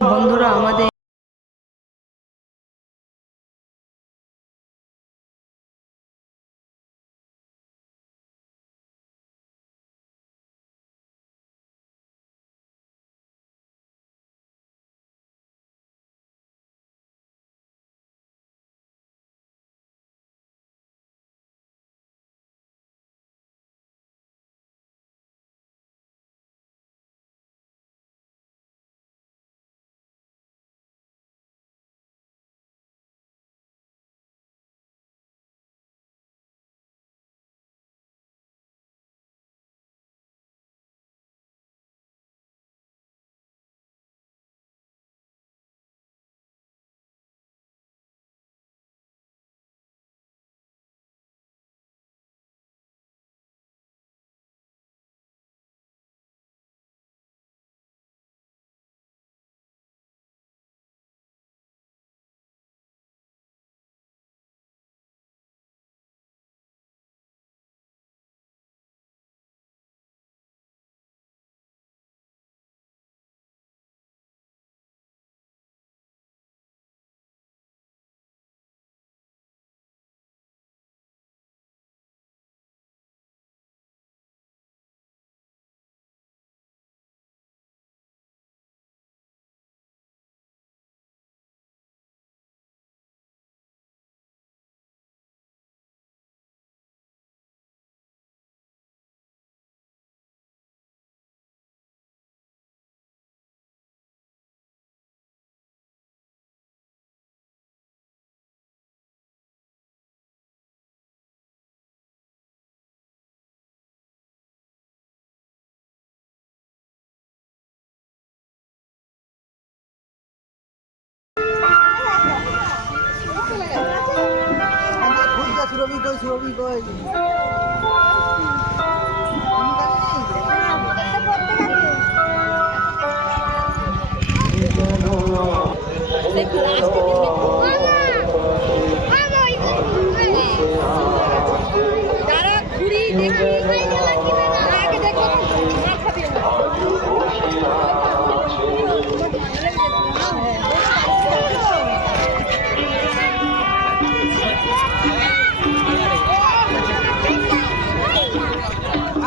বন্ধুরা আমাদের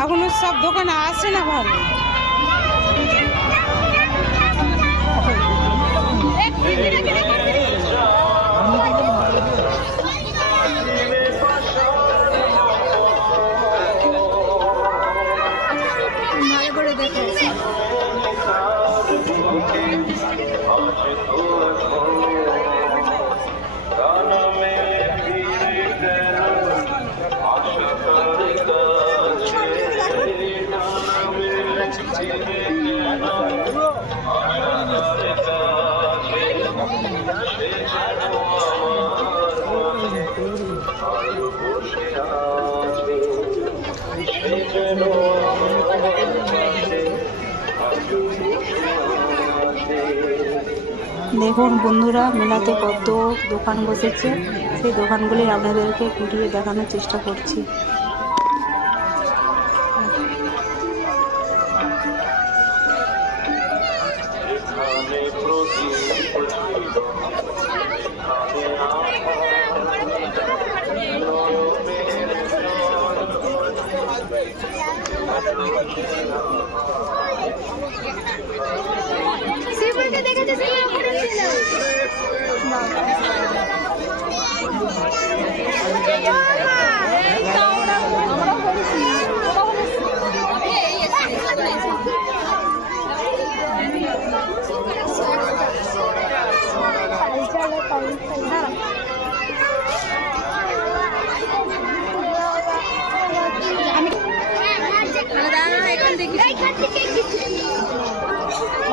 এখনো সব দোকানে আসে না ভালো। দেখুন বন্ধুরা, মেলাতে কত দোকান বসেছে, সেই দোকানগুলি আপনাদেরকে ঘুরিয়ে দেখানোর চেষ্টা করছি।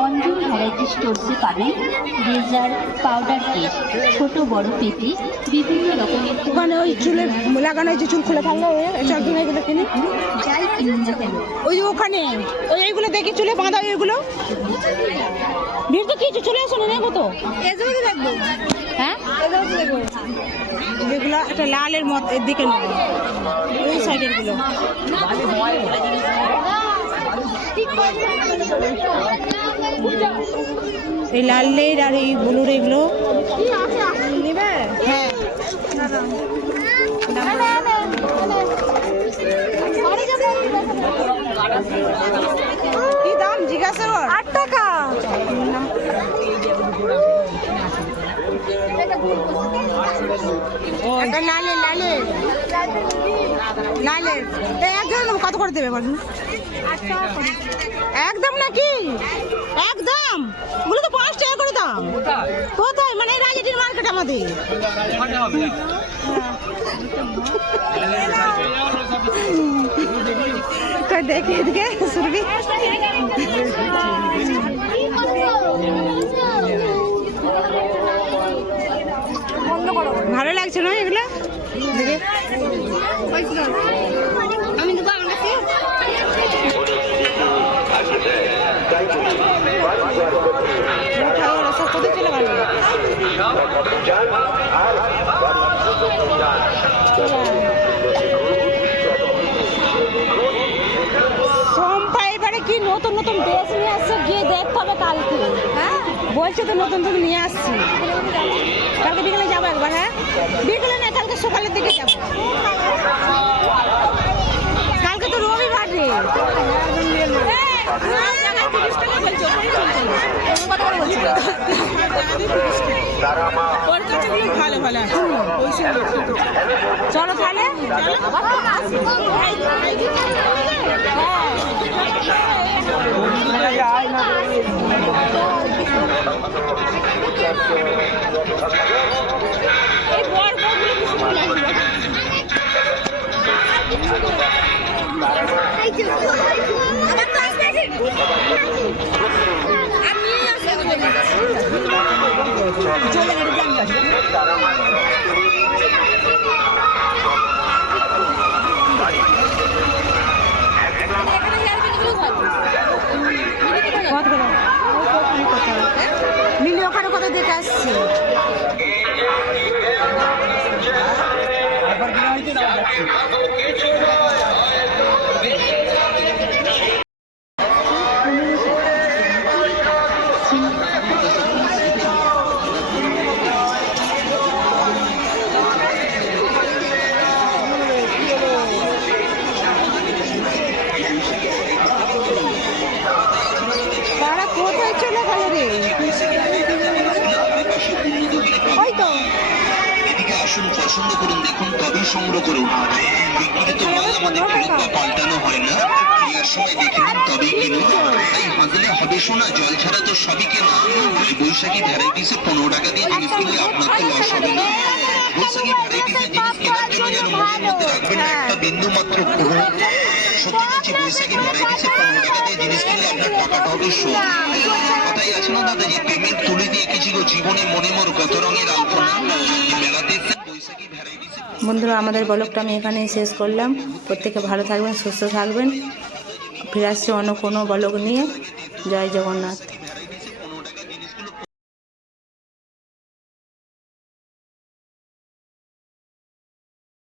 অঞ্জুম ভ্যারাইটি স্টোরসে পাবেন রেজার, পাউডার কেক, ছোট বড় পেটি, বিভিন্ন রকমের। ওখানে ওই চুলে লাগানো যে চুল খুলে থাকলে এগুলো কিনে যাই কিনুন না কেন, ওই যে ওখানে ওই এইগুলো দেখি চুলে বাঁধা ওইগুলো ভিড় তো কিছু চলে আসো না নেবো তো দেখবো। হ্যাঁ যেগুলো একটা লালের মত এর দিকে নেবো, ওই সাইডের গুলো। এই লালের আর এই ব্লুর এগুলো হ্যাঁ কি দাম জিজ্ঞাসা কর 8 টাকা। লালের একদম কত করে দেবে বলুন? একদম নাকি একদম ওগুলো তো 5 টাকা করে দাম। কোথায় মানে রাজেটির মার্কেট আমাদের দেখি এদিকে সুরভি ভালো লাগছে না এগুলো দেখে আমি দেবো আমার কাছে সব কোথায় চলে গেল সোমপা এবারে কি নতুন নতুন ড্রেস নিয়ে আসছে গিয়ে দেখতে হবে কালকে। হ্যাঁ বলছে তো নতুন নতুন নিয়ে আসছি কালকে বিকেলে যাবো একবার। হ্যাঁ বিকেলে না কালকে সকালের দিকে যাবো কালকে তো রবিবার রে। ভালো ভালো চলো তাহলে মিলি ওখানে কত দেখে আসছে তারা কোথায় চলে গেল রে? ওই তো এদিকে আসুন পছন্দ করুন দেখুন তবেই সংগ্রহ করুন। বিক্রিত মাল আমাদের ফেরত বা পাল্টানো হয় না। কেনার সময় দেখে নিন তবেই কিনুন। তাই হাঁকলে হবে শোনা জল ছাড়া তো সবই কেনা। বৈশাখী ভ্যারাইটিসে 15 টাকা দিয়ে জিনিস কিনলে আপনার তো লস হবে না। বৈশাখী ভ্যারাইটিসে জিনিস কেনার জন্য যেন মনের মধ্যে রাখবেন না একটা বিন্দু মাত্র ক্ষোভ। সত্যি বলছি বৈশাখী ভ্যারাইটিসে 15 টাকা দিয়ে জিনিস কিনলে আপনার টাকাটা হবে শোধ। কথাই আছে না দাদা যে পেমেন্ট তুলে দিয়ে কিছু জীবনে মনে মোর কত রঙের আলপনা। মেলাতে বৈশাখী ভ্যারাইটিসে বন্ধুরা আমাদের ব্লগটা আমি এখানেই শেষ করলাম। প্রত্যেকে ভালো থাকবেন সুস্থ থাকবেন। ফিরে আসছি অন্য কোনো ব্লগ নিয়ে। জয় জগন্নাথ।